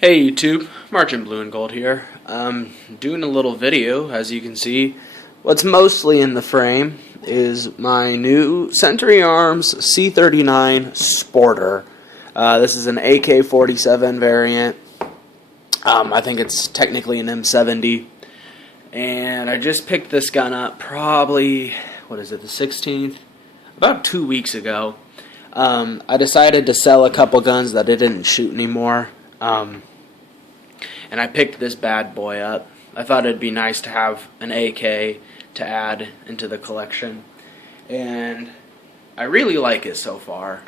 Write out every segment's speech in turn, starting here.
Hey YouTube, Marching Blue and Gold here. Doing a little video. As you can see, what's mostly in the frame is my new Century Arms C39 Sporter. This is an AK47 variant. I think it's technically an M70. And I just picked this gun up probably, the 16th? About 2 weeks ago. I decided to sell a couple guns that I didn't shoot anymore. And I picked this bad boy up. I thought it'd be nice to have an AK to add into the collection. And I really like it so far.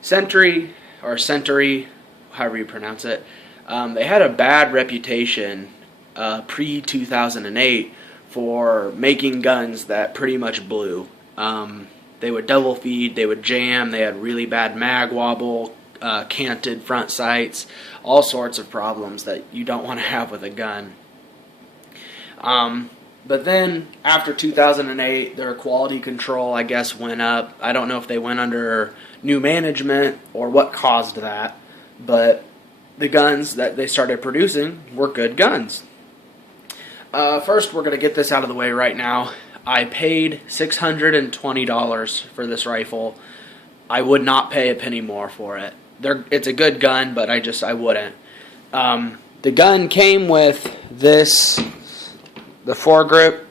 Century, however you pronounce it, they had a bad reputation pre-2008 for making guns that pretty much blew. They would double feed, they would jam, they had really bad mag wobble, canted front sights, all sorts of problems that you don't want to have with a gun. But then after 2008, their quality control, I guess, went up. I don't know if they went under new management or what caused that, but the guns that they started producing were good guns. First, we're going to get this out of the way right now. I paid $620 for this rifle. I would not pay a penny more for it. It's a good gun, but I wouldn't. The gun came with this, the foregrip,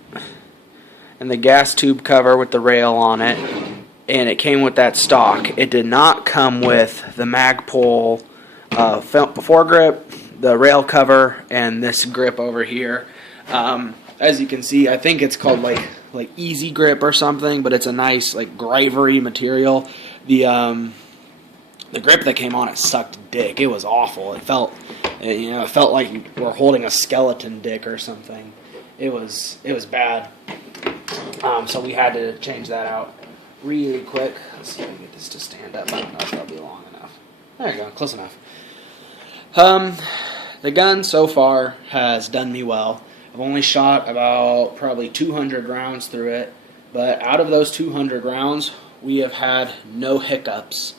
and the gas tube cover with the rail on it, and it came with that stock. It did not come with the Magpul foregrip, the rail cover, and this grip over here. As you can see, I think it's called like Easy Grip or something, but it's a nice gravery material. The grip that came on it sucked dick. It was awful. It felt like you were holding a skeleton dick or something. It was bad. So we had to change that out really quick. Let's see if I can get this to stand up. I don't know if that'll be long enough. There you go, close enough. The gun so far has done me well. I've only shot about probably 200 rounds through it, but out of those 200 rounds, we have had no hiccups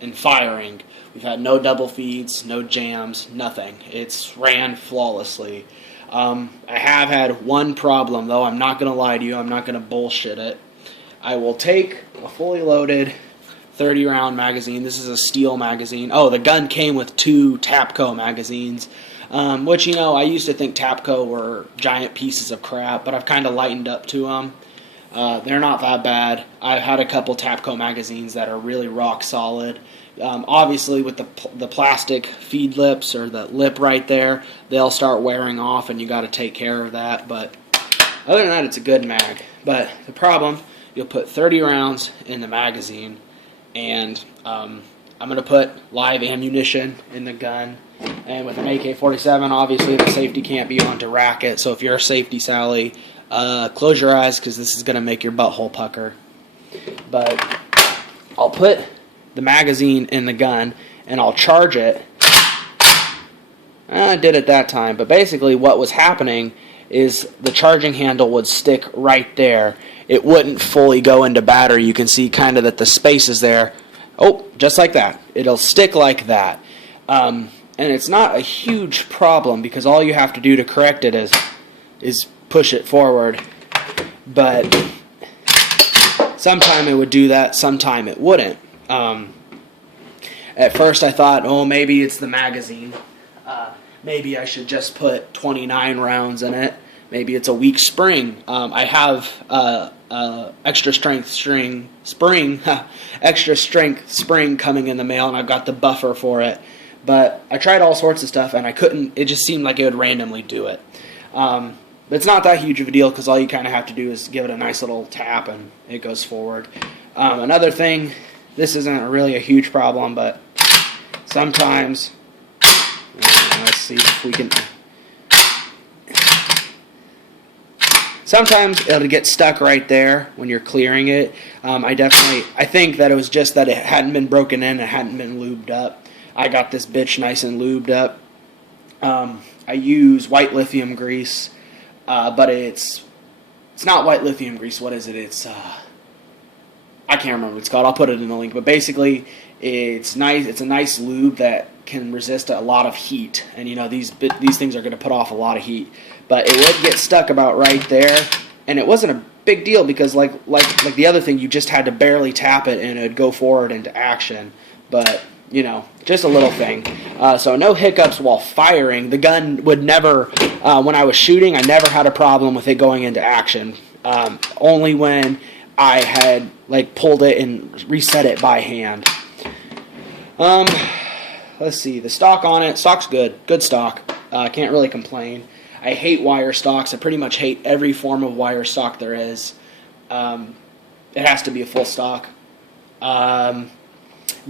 in firing. We've had no double feeds, no jams, nothing. It's ran flawlessly. I have had one problem, though. I'm not going to lie to you. I'm not going to bullshit it. I will take a fully loaded 30-round magazine. This is a steel magazine. Oh, the gun came with 2 Tapco magazines. Which, I used to think Tapco were giant pieces of crap, but I've kind of lightened up to them. They're not that bad. I've had a couple Tapco magazines that are really rock solid. Obviously, with the plastic feed lips, or the lip right there, they'll start wearing off, and you got to take care of that. But other than that, it's a good mag. But the problem, you'll put 30 rounds in the magazine, and I'm going to put live ammunition in the gun. And with an AK-47, obviously the safety can't be on to rack it. So if you're a safety Sally, close your eyes, because this is going to make your butthole pucker. But I'll put the magazine in the gun, and I'll charge it. I did it that time, but basically what was happening is the charging handle would stick right there. It wouldn't fully go into battery. You can see kind of that the space is there. Oh, just like that. It'll stick like that. And it's not a huge problem, because all you have to do to correct it is push it forward. But sometime it would do that, sometime it wouldn't. At first I thought, oh, maybe it's the magazine. Maybe I should just put 29 rounds in it. Maybe it's a weak spring. I have extra strength spring coming in the mail, and I've got the buffer for it. But I tried all sorts of stuff, and I couldn't. It just seemed like it would randomly do it. But it's not that huge of a deal, because all you kind of have to do is give it a nice little tap, and it goes forward. Another thing, this isn't really a huge problem, but sometimes, let's see if we can. Sometimes it'll get stuck right there when you're clearing it. I think that it was just that it hadn't been broken in, it hadn't been lubed up. I got this bitch nice and lubed up. I use white lithium grease, but it's not white lithium grease. What is it? It's I can't remember what it's called. I'll put it in the link. But basically, it's nice. It's a nice lube that can resist a lot of heat, and these things are going to put off a lot of heat. But it would get stuck about right there, and it wasn't a big deal because like the other thing, you just had to barely tap it and it'd go forward into action. But just a little thing. So no hiccups while firing. The gun would never, when I was shooting, I never had a problem with it going into action. Only when I had pulled it and reset it by hand. Let's see, the stock on it. Stock's good stock. Can't really complain. I hate wire stocks. I pretty much hate every form of wire stock there is. It has to be a full stock.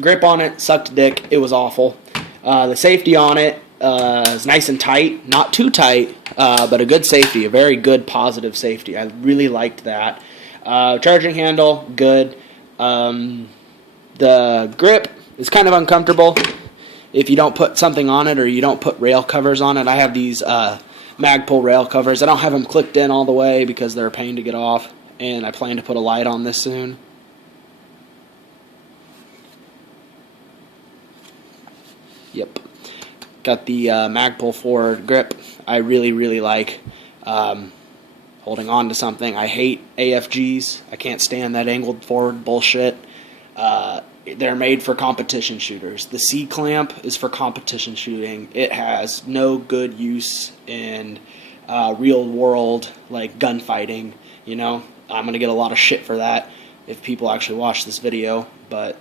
Grip on it sucked dick. It was awful. The safety on it is nice and tight, not too tight, but a good safety, a very good positive safety. I really liked that. Charging handle, good. The grip is kind of uncomfortable if you don't put something on it or you don't put rail covers on it. I have these Magpul rail covers. I don't have them clicked in all the way because they're a pain to get off, and I plan to put a light on this soon. Yep. Got the Magpul forward grip. I really like holding on to something. I hate AFGs. I can't stand that angled forward bullshit. They're made for competition shooters. The C-clamp is for competition shooting. It has no good use in real world gunfighting. I'm gonna get a lot of shit for that if people actually watch this video, but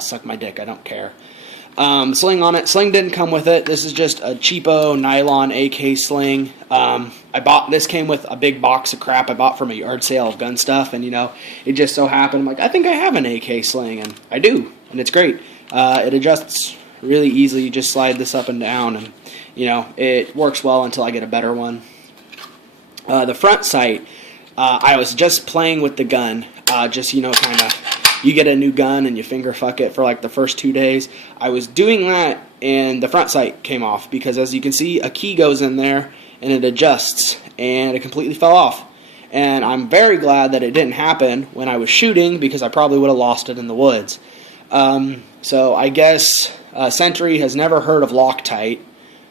suck my dick, I don't care. Sling on it. Sling didn't come with it. This is just a cheapo nylon AK sling. This came with a big box of crap I bought from a yard sale of gun stuff, and it just so happened, I think I have an AK sling, and I do, and it's great. It adjusts really easily. You just slide this up and down, and it works well until I get a better one. The front sight, I was just playing with the gun, kind of. You get a new gun and you finger fuck it for the first 2 days. I was doing that and the front sight came off because, as you can see, a key goes in there and it adjusts and it completely fell off. And I'm very glad that it didn't happen when I was shooting because I probably would have lost it in the woods. So I guess Sentry has never heard of Loctite.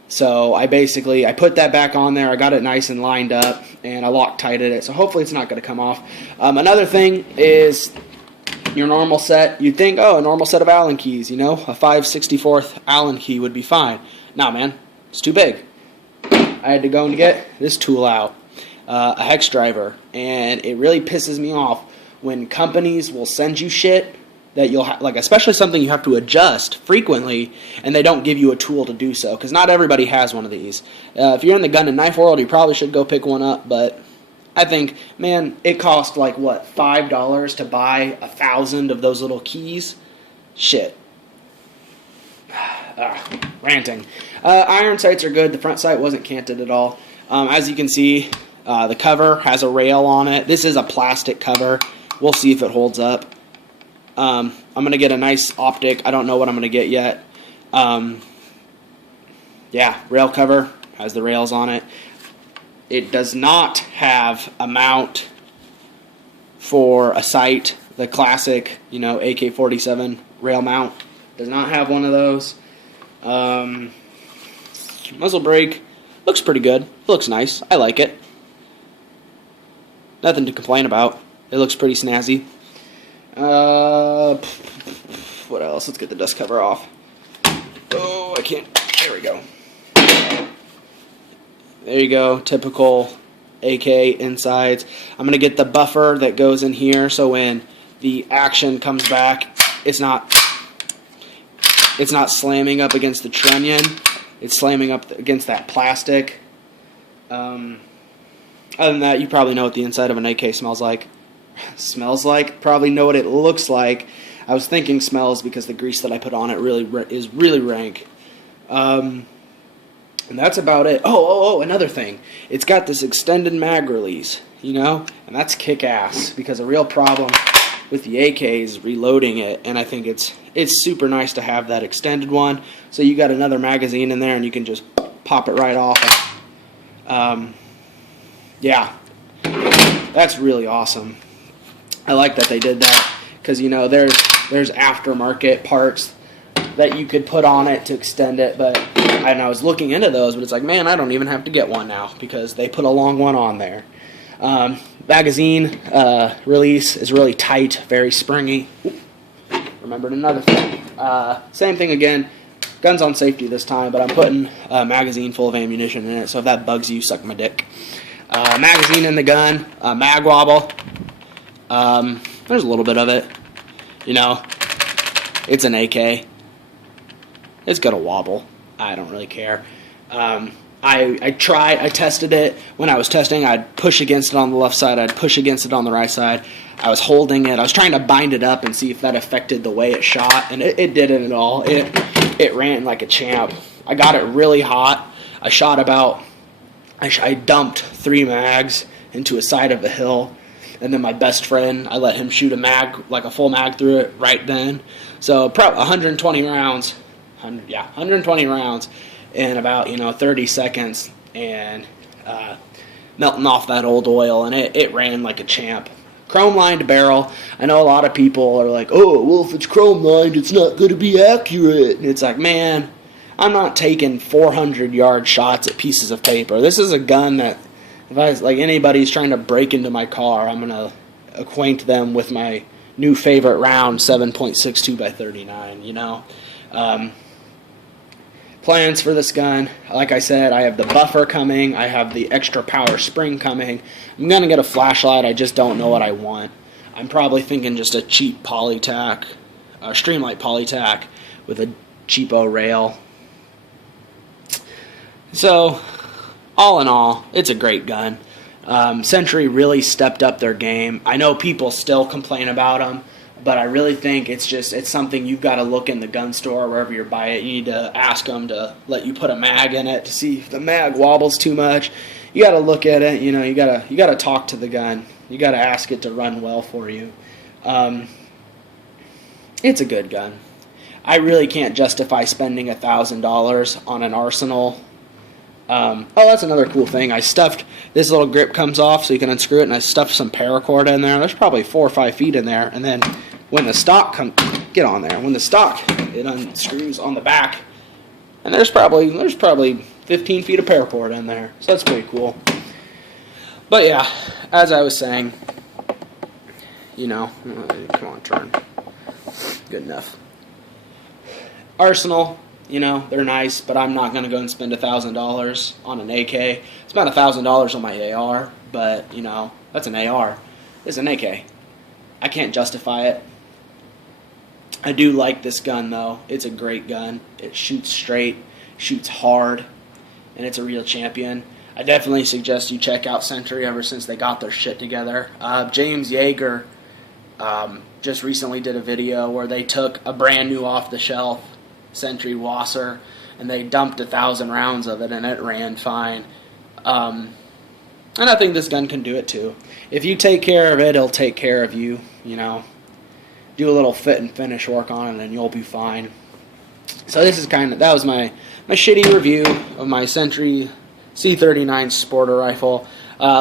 So I put that back on there. I got it nice and lined up and I Loctited it. So hopefully it's not going to come off. Another thing is your normal set. You'd think, a normal set of Allen keys, a 5/64 Allen key would be fine. Nah, man, it's too big. I had to go and get this tool out, a hex driver, and it really pisses me off when companies will send you shit that you'll especially something you have to adjust frequently, and they don't give you a tool to do so, because not everybody has one of these. If you're in the gun and knife world, you probably should go pick one up, but I think, man, it cost $5 to buy 1,000 of those little keys? Shit. Ranting. Iron sights are good. The front sight wasn't canted at all. As you can see, the cover has a rail on it. This is a plastic cover. We'll see if it holds up. I'm going to get a nice optic. I don't know what I'm going to get yet. Yeah, rail cover. Has the rails on it. It does not have a mount for a sight. The classic, AK47 rail mount does not have one of those. Muzzle brake looks pretty good. It looks nice. I like it. Nothing to complain about. It looks pretty snazzy. What else? Let's get the dust cover off. Oh, I can't. There we go. There you go, typical AK insides. I'm going to get the buffer that goes in here so when the action comes back, it's not slamming up against the trunnion. It's slamming up against that plastic. Other than that, you probably know what the inside of an AK smells like. Probably know what it looks like. I was thinking smells because the grease that I put on it is really rank. And that's about it. Oh, another thing. It's got this extended mag release, and that's kick-ass because a real problem with the AK is reloading it, and I think it's super nice to have that extended one. So you got another magazine in there and you can just pop it right off. Yeah, that's really awesome. I like that they did that because, there's aftermarket parts that you could put on it to extend it, but I was looking into those, but it's like, man, I don't even have to get one now because they put a long one on there. Magazine release is really tight, very springy. Remembered another thing. Same thing again. Guns on safety this time, but I'm putting a magazine full of ammunition in it, so if that bugs you, suck my dick. Magazine in the gun, mag wobble. There's a little bit of it. You know, it's an AK. It's gonna wobble. I don't really care. I tested it. When I was testing, I'd push against it on the left side, I'd push against it on the right side. I was holding it. I was trying to bind it up and see if that affected the way it shot, and it didn't at all. It ran like a champ. I got it really hot. I shot about, I dumped 3 mags into a side of a hill, and then my best friend, I let him shoot a mag, like a full mag through it right then. So 120 rounds, 120 rounds in about 30 seconds, and melting off that old oil, and it ran like a champ. Chrome lined barrel. I know a lot of people are like, oh, well, if it's chrome lined, it's not going to be accurate. And it's like, man, I'm not taking 400-yard shots at pieces of paper. This is a gun that, if anybody's trying to break into my car, I'm going to acquaint them with my new favorite round, 7.62 by 39. Plans for this gun, like I said, I have the buffer coming, I have the extra power spring coming. I'm going to get a flashlight, I just don't know what I want. I'm probably thinking just a cheap polytac, Streamlight polytac with a cheapo rail. So, all in all, it's a great gun. Century really stepped up their game. I know people still complain about them, but I really think it's something you've got to look in the gun store, wherever you buy it. You need to ask them to let you put a mag in it to see if the mag wobbles too much. You got to look at it. You got to talk to the gun. You got to ask it to run well for you. It's a good gun. I really can't justify spending $1,000 on an arsenal. That's another cool thing. I stuffed, this little grip comes off so you can unscrew it, and I stuffed some paracord in there. There's probably 4 or 5 feet in there, and then when the stock get on there, when the stock, it unscrews on the back, and there's probably 15 feet of paracord in there, so that's pretty cool. But yeah, as I was saying, come on, turn, good enough. Arsenal, they're nice, but I'm not going to go and spend $1,000 on an AK. Spent $1,000 on my AR, but, that's an AR. It's an AK. I can't justify it. I do like this gun, though. It's a great gun. It shoots straight, shoots hard, and it's a real champion. I definitely suggest you check out Century ever since they got their shit together. James Yeager just recently did a video where they took a brand new off-the-shelf Century Wasser, and they dumped 1,000 rounds of it, and it ran fine. And I think this gun can do it too. If you take care of it, it'll take care of you. Do a little fit and finish work on it, and you'll be fine. So this is that was my shitty review of my Century C39 Sporter rifle.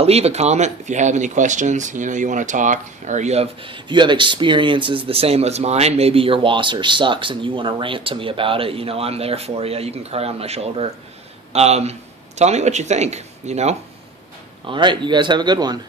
Leave a comment if you have any questions, you want to talk, or if you have experiences the same as mine. Maybe your Wasser sucks and you want to rant to me about it. I'm there for you. You can cry on my shoulder. Tell me what you think. All right, you guys have a good one.